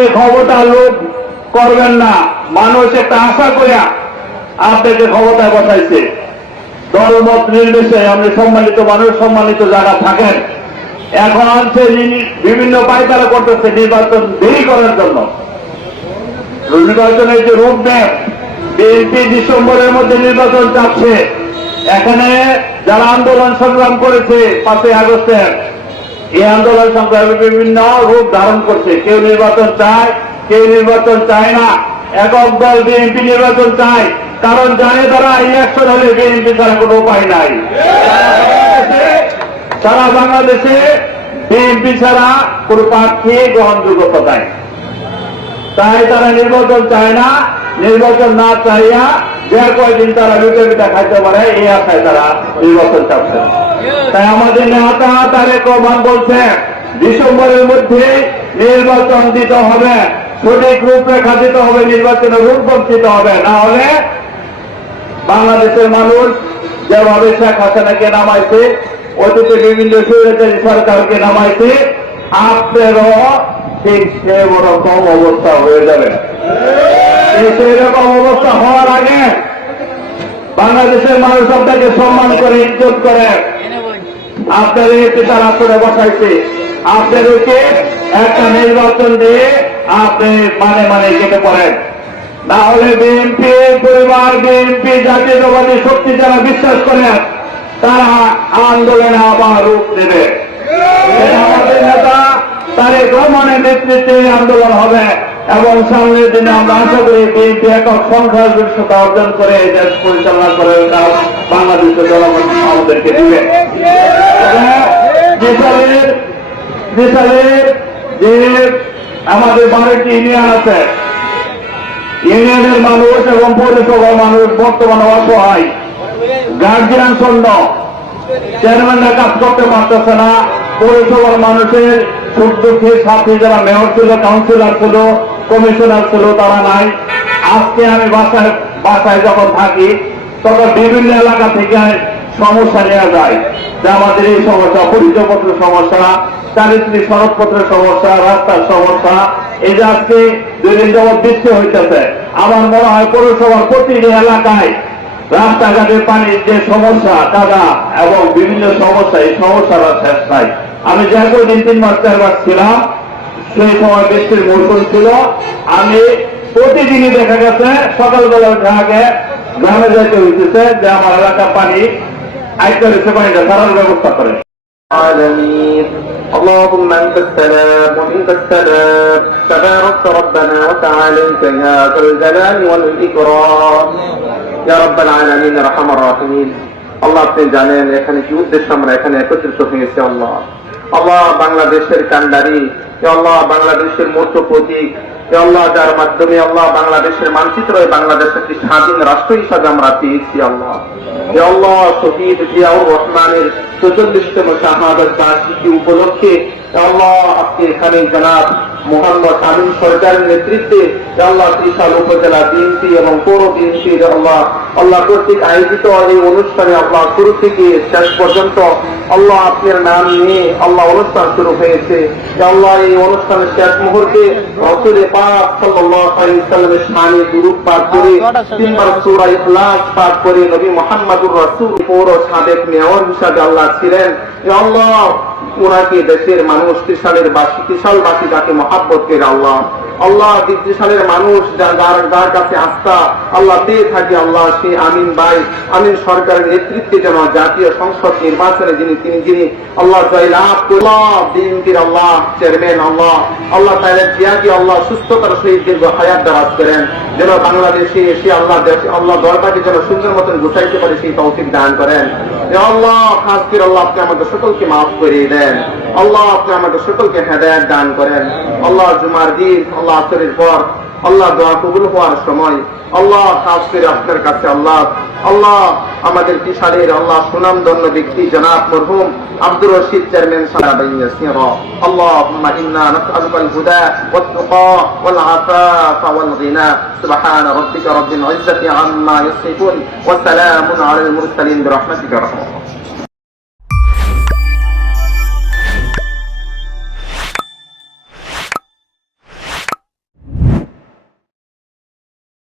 এই ক্ষমতা লোক করবেন না। মানুষ একটা আশা করে আপনাকে ক্ষমতায় বসাইছে। দলমত নির্দেশে আপনি সম্মানিত মানুষ, সম্মানিত যারা থাকেন, এখন যিনি বিভিন্ন পায়তারা করতেছে নির্বাচন দেরি করার জন্য। নির্বাচনের যে রোডম্যাপ বিএনপি ডিসেম্বরের মধ্যে নির্বাচন চাচ্ছে এখানে যারা আন্দোলন সংগ্রাম করেছে, পাঁচই আগস্টের এই আন্দোলন সংগ্রামে বিভিন্ন রূপ ধারণ করছে। কেউ নির্বাচন চায়, কেউ নির্বাচন চায় না। একক দল বিএনপি নির্বাচন চায়। কারণ জানে তারা ইলেকশন হলে বিএনপি ছাড়া কোনো উপায় নাই। সারা বাংলাদেশে বিএনপি ছাড়া কোনো প্রার্থী গ্রহণযোগ্যতা দেয় তাই তারা নির্বাচন চায় না। নির্বাচন না চাইয়া যে কয়দিন তারা লুটে লুটে খাইতে পারে এই আশায় তারা নির্বাচন চাচ্ছে। তাই আমাদের নেতা তারেক রহমান বলছে ডিসেম্বরের মধ্যে নির্বাচন দিতে হবে, সঠিক রূপরেখা দিতে হবে নির্বাচনের রূপক দিতে হবে। না হলে বাংলাদেশের মানুষ যেভাবে শেখ হাসিনাকে নামাইছে, অতীতে বিভিন্ন স্বৈরাচারী সরকারকে নামাইছে, আপনারও ঠিক সেরকম অবস্থা হয়ে যাবে। সেরকম অবস্থা হওয়ার আগে বাংলাদেশের মানুষ আপনাকে সম্মান করে, ইজ্জত করে। আপনাদের পিতার আসরে বসাইছে। আপনাদেরকে একটা নির্বাচন দিয়ে আপনি মানে মানে কেটে পড়েন। না হলে বিএনপি, পরিবার, বিএনপি, জাতীয়তাবাদী শক্তি যারা বিশ্বাস করেন তারা আন্দোলনে আবার রূপ দেবে আমাদের নেতা তারেক রহমানের নেতৃত্বে আন্দোলন হবে। এবং সামনের দিনে আমরা আশা করি বিএনপি একক সংখ্যাগরিষ্ঠতা অর্জন করে এই দেশ পরিচালনা করে তারা বাংলাদেশের জনগণ আমাদেরকে দিবে। যে আমাদের বারোটি ইউনিয়ন আছে ইউনিয়নের মানুষ এবং পৌরসভার মানুষ বর্তমানে অসহায় গার্জিয়ান শূন্য চেয়ারম্যানরা কাজ করতে পারতেছে না পৌরসভার মানুষের সুখ দুঃখের সাথে যারা মেয়র ছিল কাউন্সিলর ছিল কমিশনার ছিল তারা নাই। আজকে আমি বাসায় বাসায় যখন থাকি, তখন বিভিন্ন এলাকা থেকে সমস্যা নেওয়া যায়। যে আমাদের এই সমস্যা, পরিচয়পত্র সমস্যা, চারিত্রিক সড়কপত্রের সমস্যা, রাস্তার সমস্যা, এই যে আজকে দুই দিন যাবৎ বৃষ্টি হইতেছে। আমার মনে হয় পৌরসভার প্রতিটি এলাকায় রাস্তাঘাটের পানির যে সমস্যা, কাদা এবং বিভিন্ন সমস্যা, এই সমস্যার শেষ নাই। আমি যে দিন তিন মাস, চার মাস ছিলাম সেই সময় বৃষ্টির মৌসুম ছিল আমি প্রতিদিনই দেখা গেছে সকালবেলা উঠে আগে গ্রামে যাইতে হইতেছে যে আমার এলাকার পানি আইতে হয়েছে পানিটা সারার ব্যবস্থা করে العالمين اللهم أنت السلام ومنك السلام تبارك ربنا وتعاليت يا ذا الجلال والإكرام يا رب العالمين رحم الراحمين আল্লাহ আপনি জানেন এখানে কি উদ্দেশ্য আমরা এখানে একত্রিত হয়েছি আল্লাহ আল্লাহ বাংলাদেশের কান্ডারি এ আল্লাহ, বাংলাদেশের মূর্ত প্রতীক। আল্লাহ, যার মাধ্যমে আল্লাহ বাংলাদেশের মানচিত্র বাংলাদেশ একটি স্বাধীন রাষ্ট্র হিসাবে আমরা পেয়েছি, আল্লাহ। আল্লাহ, শহীদ জিয়াউর রহমানের চতুর্দশতম শাহাদত বার্ষিকী উপলক্ষে আল্লাহ, আপনি এখানে জনাব মোহাম্মদ আমিন সরকারের নেতৃত্বে আল্লাহ, ত্রিশাল উপজেলা বিএনপি এবং পৌর বিএনপির আল্লাহ আল্লাহ কর্তৃক আয়োজিত এই অনুষ্ঠানে আল্লাহ শুরু থেকে শেষ পর্যন্ত আল্লাহ আপনার নাম নিয়ে আল্লাহ অনুষ্ঠান শুরু হয়েছে। আল্লাহ এই অনুষ্ঠানের শেষ মুহূর্তে রসুলে পাক আলাইহি ওয়াসাল্লামের শানে পাঠ করে, তিনবার সূরা ইখলাস পাঠ করে নবী মুহাম্মদুর রাসূল পৌর সাবেক মেয়র হিসাবে আল্লাহ ছিলেন। আল্লাহ ওনাকে দেশের মানুষ, ত্রিশালের বাসী, ত্রিশালবাসী যাকে মহাব্বত করে আল্লাহ আল্লাহ ত্রিশালের মানুষ যার যার কাছে আস্থা, আল্লাহ পেয়ে থাকে আল্লাহ, সে আমিন ভাই, আমিন সরকারের নেতৃত্বে যেন জাতীয় সংসদ নির্বাচনে যিনি, তিনি যিনি আল্লাহ জয়লাভ বিএনপির আল্লাহ, চেয়ারম্যান আল্লাহ আল্লাহ তাইলে জিয়াকে আল্লাহ সুস্থতার সহিত দীর্ঘ হায়াত দারাজ করেন। যেন বাংলাদেশে এসে আল্লাহ আল্লাহ দরবারকে যেন সুন্দর মতন গুছাইতে পারে, সেই তৌফিক দান করেন। আল্লাহ, খাস করে আল্লাহ আপনি আমাদের সকলকে মাফ করিয়ে দেন। আল্লাহ আপনি আমাদের সকলকে হেদায়ত দান করেন। আল্লাহ জুমার দিন, আল্লাহ আসরের পর, আল্লাহ দোয়া কবুল হওয়ার সময়, আল্লাহ খাস করে আপনার কাছে আল্লাহ আল্লাহ আমাদের কিশারের আল্লাহ সুনামধন্য ব্যক্তি জনাব মরহুম আব্দুর রশিদ চেয়ারম্যান সাহাবাই ইয়াসিরা اللهم إنا نسألك الهدى والتقى والعفاف والغنى سبحان ربك رب العزة عما يصفون وسلام على المرسلين برحمتك يا رحمة الله